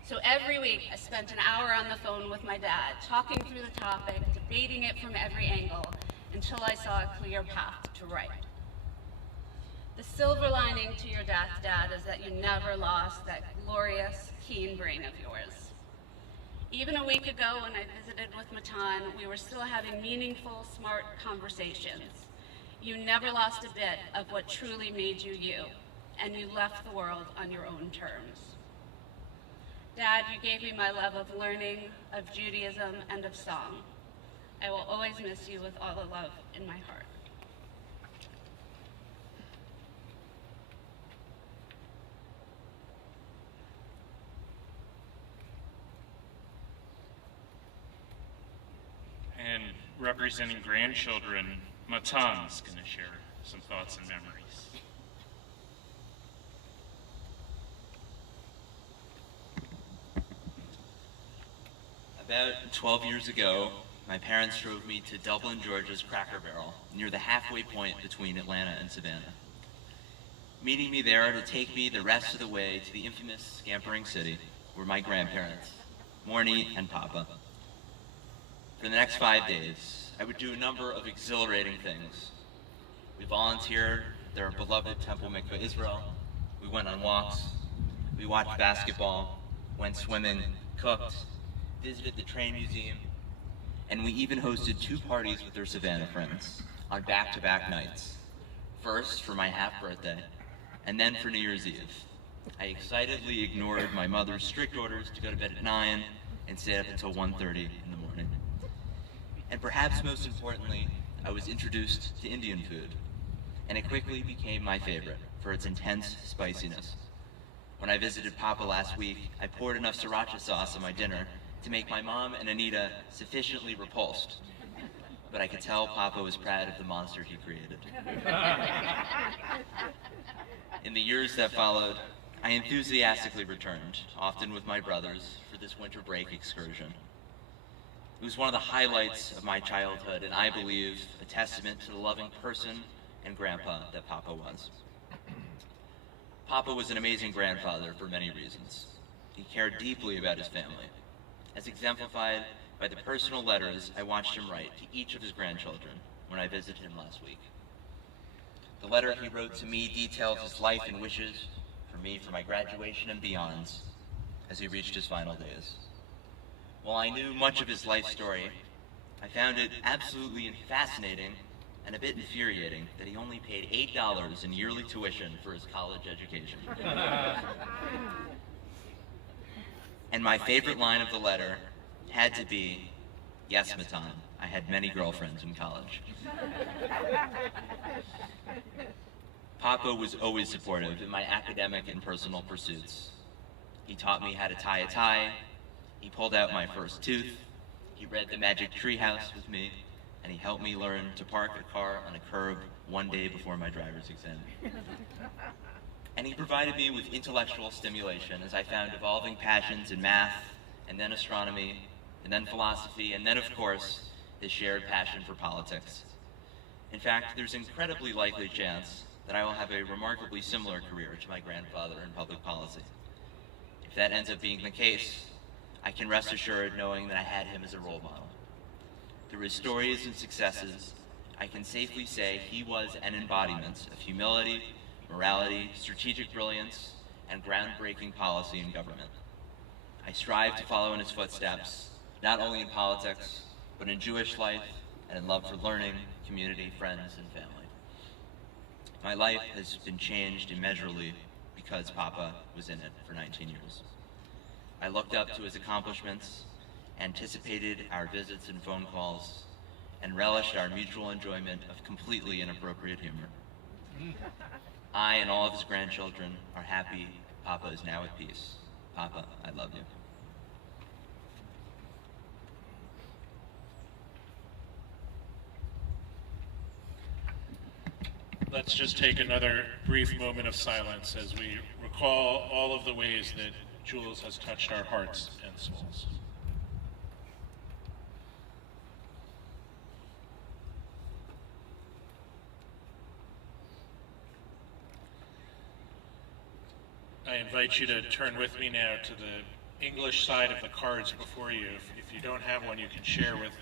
So every week I spent an hour on the phone with my dad, talking through the topic, debating it from every angle, until I saw a clear path to write. The silver lining to your death, Dad, is that you never lost that glorious, keen brain of yours. Even a week ago when I visited with Matan, we were still having meaningful, smart conversations. You never lost a bit of what truly made you you, and you left the world on your own terms. Dad, you gave me my love of learning, of Judaism, and of song. I will always miss you with all the love in my heart. And representing grandchildren, Matan's going to share some thoughts and memories. About 12 years ago, my parents drove me to Dublin, Georgia's Cracker Barrel, near the halfway point between Atlanta and Savannah. Meeting me there to take me the rest of the way to the infamous Scampering City were my grandparents, Morny and Papa. For the next 5 days, I would do a number of exhilarating things, We volunteered at their beloved Temple Mikveh Israel. We went on walks. We watched basketball, went swimming, cooked, visited the train museum, and we even hosted 2 parties with their Savannah friends on back-to-back nights. First for my half-birthday, and then for New Year's Eve. I excitedly ignored my mother's strict orders to go to bed at 9 and stayed up until 1:30 in the morning. And perhaps most importantly, I was introduced to Indian food, and it quickly became my favorite for its intense spiciness. When I visited Papa last week, I poured enough sriracha sauce on my dinner to make my mom and Anita sufficiently repulsed, but I could tell Papa was proud of the monster he created. In the years that followed, I enthusiastically returned, often with my brothers, for this winter break excursion. It was one of the highlights of my childhood, and I believe a testament to the loving person and grandpa that Papa was. Papa was an amazing grandfather for many reasons. He cared deeply about his family, as exemplified by the personal letters I watched him write to each of his grandchildren when I visited him last week. The letter he wrote to me details his life and wishes for me for my graduation and beyonds as he reached his final days. While I knew much of his life story, I found it absolutely fascinating and a bit infuriating that he only paid $8 in yearly tuition for his college education. And my favorite line of the letter had to be, "Yes, Matan, I had many girlfriends in college." Papa was always supportive in my academic and personal pursuits. He taught me how to tie a tie, he pulled out my first tooth, he read The Magic Tree House with me, and he helped me learn to park a car on a curb one day before my driver's exam. And he provided me with intellectual stimulation as I found evolving passions in math, and then astronomy, and then philosophy, and then, of course, his shared passion for politics. In fact, there's an incredibly likely chance that I will have a remarkably similar career to my grandfather in public policy. If that ends up being the case, I can rest assured knowing that I had him as a role model. Through his stories and successes, I can safely say he was an embodiment of humility, morality, strategic brilliance, and groundbreaking policy and government. I strive to follow in his footsteps, not only in politics, but in Jewish life and in love for learning, community, friends, and family. My life has been changed immeasurably because Papa was in it for 19 years. I looked up to his accomplishments, anticipated our visits and phone calls, and relished our mutual enjoyment of completely inappropriate humor. I and all of his grandchildren are happy Papa is now at peace. Papa, I love you. Let's just take another brief moment of silence as we recall all of the ways that Jules has touched our hearts and souls. I invite you to turn with me now to the English side of the cards before you. If you don't have one, you can share with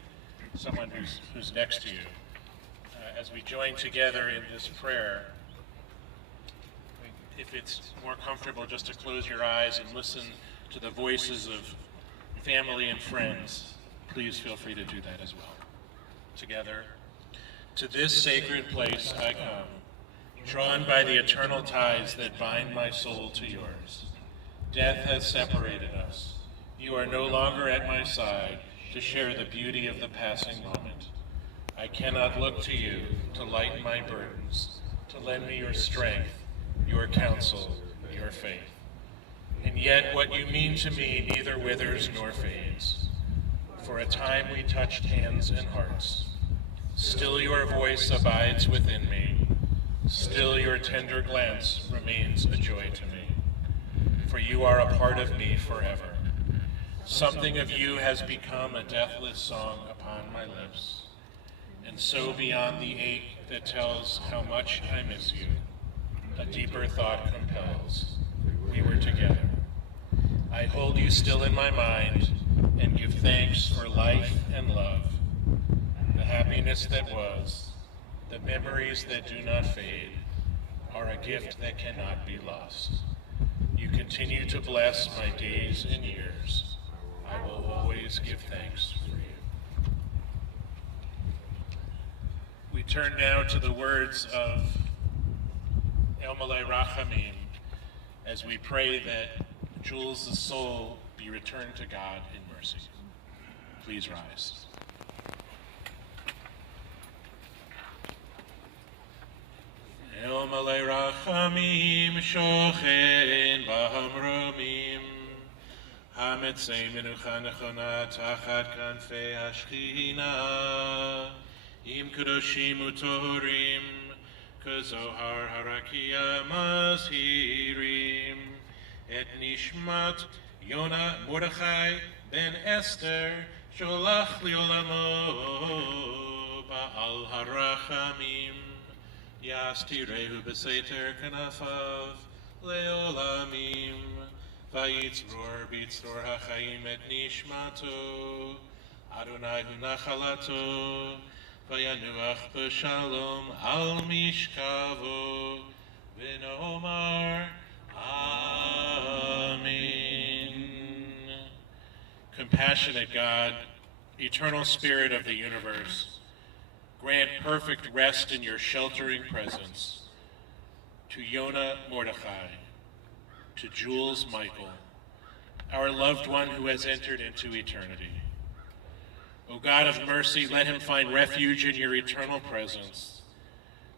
someone who's next to you. As we join together in this prayer, if it's more comfortable just to close your eyes and listen to the voices of family and friends, please feel free to do that as well. Together, to this sacred place I come, drawn by the eternal ties that bind my soul to yours. Death has separated us. You are no longer at my side to share the beauty of the passing moment. I cannot look to you to lighten my burdens, to lend me your strength, your counsel, your faith. And yet what you mean to me neither withers nor fades. For a time we touched hands and hearts. Still your voice abides within me. Still your tender glance remains a joy to me. For you are a part of me forever. Something of you has become a deathless song upon my lips. And so beyond the ache that tells how much I miss you, a deeper thought compels. We were together. I hold you still in my mind and give thanks for life and love, the happiness that was, The memories that do not fade are a gift that cannot be lost. You continue to bless my days and years. I will always give thanks for you. We turn now to the words of El Malay Rachamim as we pray that Jules' soul be returned to God in mercy. Please rise. El Malay Rachamim shochen b'hamromim hametzei menucha nechona tachat kanfei hashchina im kadoshim utohorim kazohar harakia mazhirim et nishmat Yona Mordechai ben Esther sholach liolamo ba'al harachamim Yastirehu b'seiter kanafav leolamim vayitzror b'itzror hachayim et nishmato Adonai hu nachalato vayanuach b'shalom al mishkavo v'nomar Amen. Compassionate God, eternal Spirit of the universe, grant perfect rest in your sheltering presence to Yona Mordechai, to Jules Michael, our loved one who has entered into eternity. O God of mercy, let him find refuge in your eternal presence.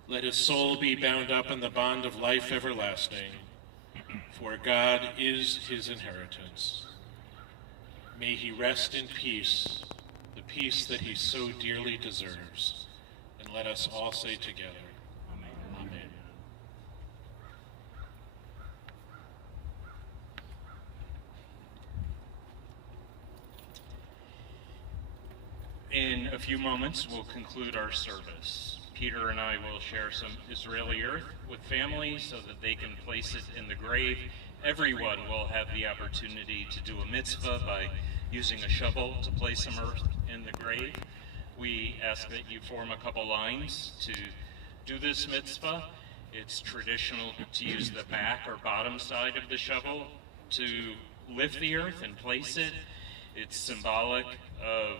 Let his soul be bound up in the bond of life everlasting, for God is his inheritance. May he rest in peace, the peace that he so dearly deserves. And let us all say together, Amen. In a few moments, we'll conclude our service. Peter and I will share some Israeli earth with families so that they can place it in the grave. Everyone will have the opportunity to do a mitzvah by using a shovel to place some earth in the grave. We ask that you form a couple lines to do this mitzvah. It's traditional to use the back or bottom side of the shovel to lift the earth and place it. It's symbolic of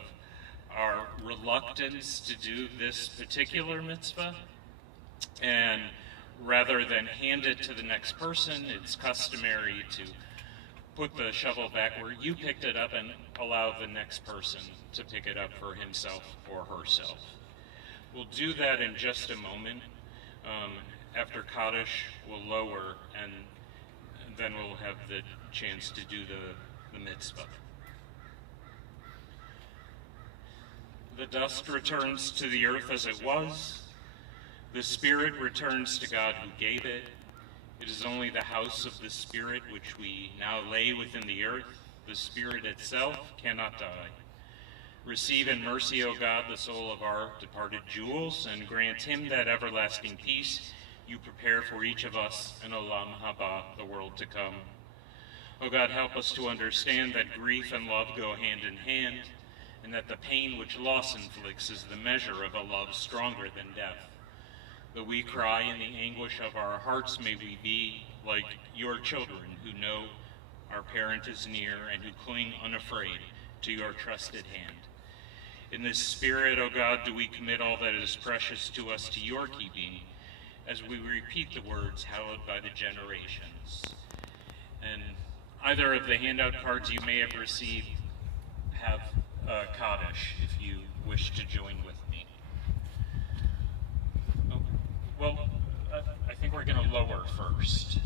our reluctance to do this particular mitzvah, and rather than hand it to the next person, it's customary to put the shovel back where you picked it up and allow the next person to pick it up for himself or herself. We'll do that in just a moment. After Kaddish, we'll lower, and then we'll have the chance to do the mitzvah. The dust returns to the earth as it was. The Spirit returns to God who gave it. It is only the house of the Spirit which we now lay within the earth. The Spirit itself cannot die. Receive in mercy, O God, the soul of our departed Jules, and grant him that everlasting peace you prepare for each of us in Olam Haba, the world to come. O God, help us to understand that grief and love go hand in hand, and that the pain which loss inflicts is the measure of a love stronger than death. Though we cry in the anguish of our hearts, may we be like your children who know our parent is near and who cling unafraid to your trusted hand. In this spirit, O God, do we commit all that is precious to us to your keeping, as we repeat the words hallowed by the generations. And either of the handout cards you may have received have Kaddish, if you wish to join with me. Oh, well, I think we're going to lower first.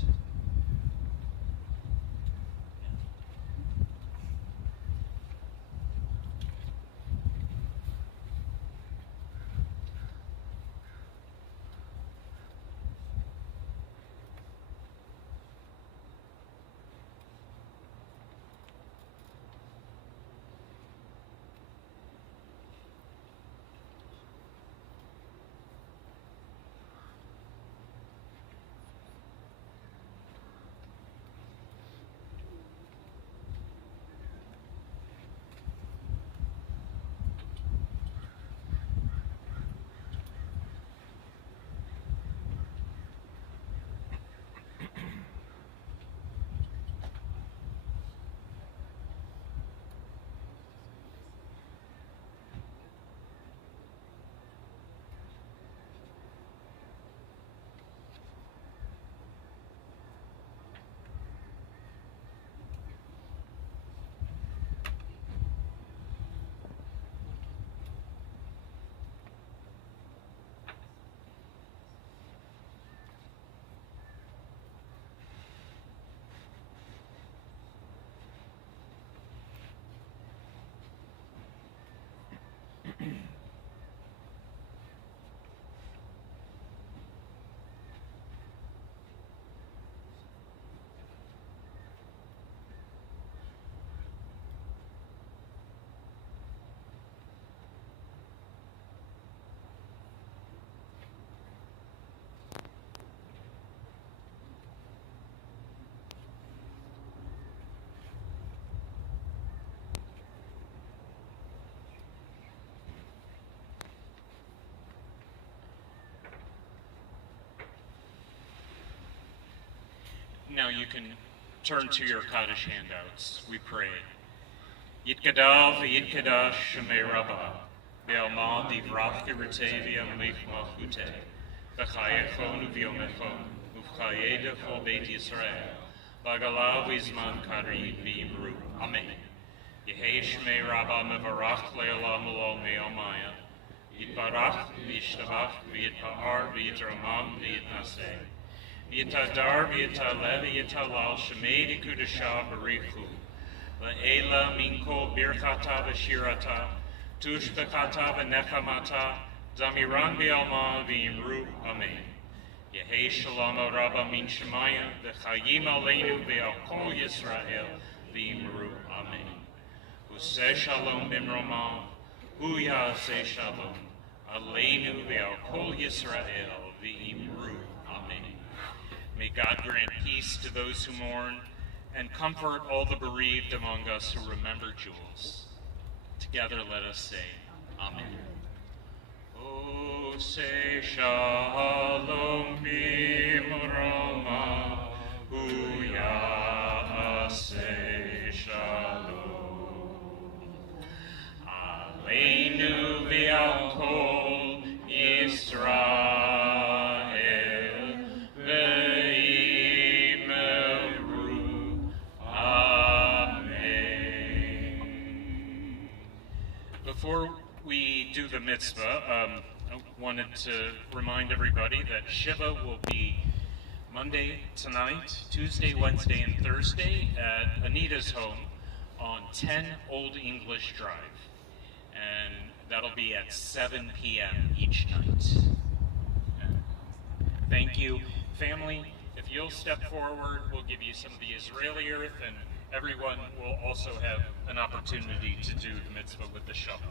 Now you can turn to your Kaddish handouts. We pray. Yitkadav v'yitkadash shemei Rabbah, be'alma divrach geretevia melech malchute, v'chayechon u'vyomechon, u'v'chayeda chol Beit Yisrael, v'agalav v'izman karim v'imru. Amen. Yehei shemei Rabbah mevarach le'olam olo me'omaya, yitbarach v'yishtabach v'yitpa'ar v'yitramam v'yitnaseh, v'yitadar v'yitaleh v'yitalal shemei dekudashah barichu, La'ela minko birchata v'shirata, tushbekata v'nechamata, zamiran v'alma v'imru. Amen. Yehei shalom rabba min shemaya, v'chayim aleinu v'al kol Yisrael v'imru. Amen. Useh shalom b'mromam, hu ya'aseh shalom, aleinu v'al kol Yisrael v'imru. Amen. May God grant peace to those who mourn, and comfort all the bereaved among us who remember Jules. Together let us say, Amen. O say shalom b'mroma, huya say shalom. Aleinu v'al kol Yisrael. Before we do the mitzvah, I wanted to remind everybody that Shiva will be Monday tonight, Tuesday, Wednesday, and Thursday at Anita's home on 10 Old English Drive. And that'll be at 7 p.m. each night. Thank you. Family, if you'll step forward, we'll give you some of the Israeli earth, and everyone will also have an opportunity to do the mitzvah with the shovels.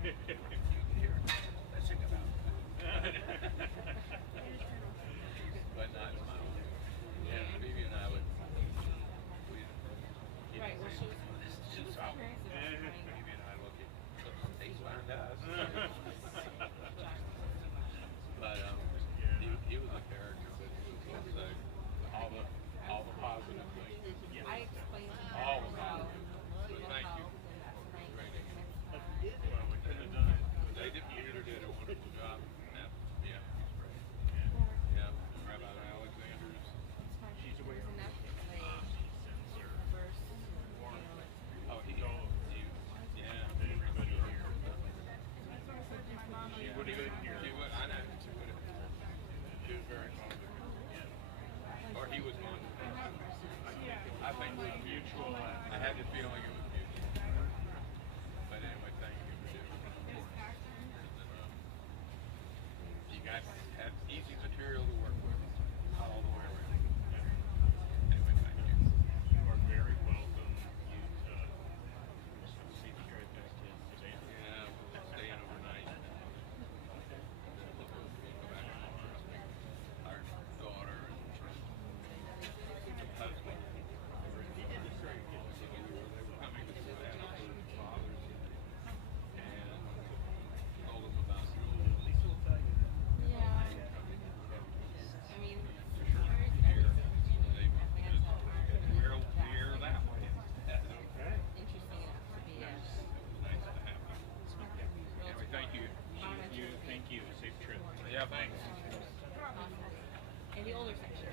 Here, let's think about it. But not my own. Yeah, Phoebe and I would. Right, well, she was Phoebe and I look at they find us. But he was a character, but so all the positive things. I explained all the positive. So thank you. Great. Well, we couldn't have done it. They did. Peter did a wonderful job. Yeah, he's great. Yeah, Rabbi Alexander's. She's away from that. Oh, yeah, everybody here. She would have, I know, she was very positive. Yeah. Or he was positive. I think it was mutual. I had the feeling it was mutual. But anyway, thank you for doing it. You guys had easy material to work with all the way around. Anyway, thank you. You are very welcome. See the trip back to Savannah. Yeah, we'll stay in overnight. Go back tomorrow. Our daughter and husband. So they were coming to Savannah for Father's Day. And told them about Jules. Yeah. I mean, We're that way. Okay. interesting enough to be Nice to have them. Anyway, thank you. Thank you. Safe trip. Yeah, thanks. awesome. And the older section.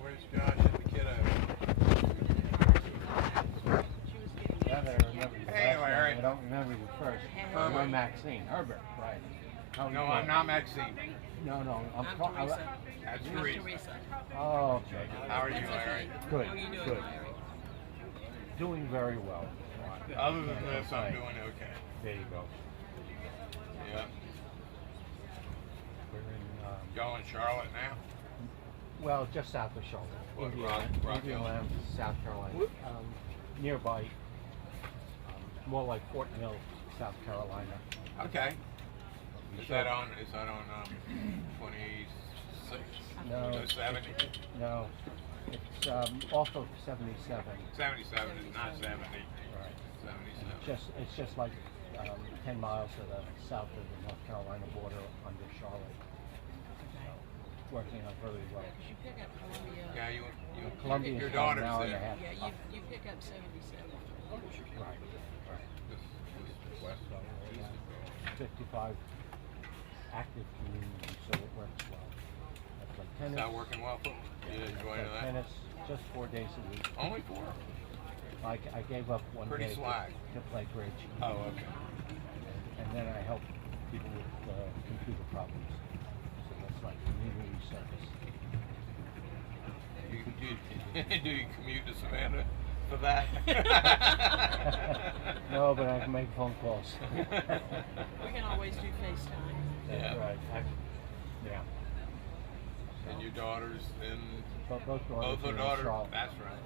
Where's Josh and the kiddo? Yeah, I remember you Hey, last Larry. name. I don't remember you first. Herbert. I'm Maxine. Herbert, right. How are No, you I'm doing? not Maxine. No, I'm Teresa. That's I'm Teresa. Teresa. Oh, okay. How are you, That's Larry? okay. Good, How are you doing, good. Larry? Doing very well. Other than this, I'm doing okay. There you go. Yeah. We're in, Y'all in Charlotte now? well, just south of Charlotte. What, Indiana, Rock Hill? Indiana, South Carolina. Nearby, more like Fort Mill, South Carolina. Okay. We Is showed- that on 26? No. 70? No, it's off of 77. 77 is not 70. Right. 77. It's just like 10 miles to the south of the North Carolina border under Charlotte. So, working out very well. You pick up Columbia. Yeah, Columbia's your about an daughter's hour and a there. half Yeah, up. you pick up 77. Right, right. This west So, 55 active communities, so it works well. I play Is tennis. that working well for you? You I enjoying play that? tennis just 4 days a week. Only 4? I gave up one Pretty day slack. to play bridge. Oh, okay. And then I help people with computer problems. So that's like community service. Do you commute to Savannah for that? No, but I can make phone calls. We can always do FaceTime. That's Yeah. right. Yeah. And your daughters in Both daughters both are her in daughters. Charlotte. That's right.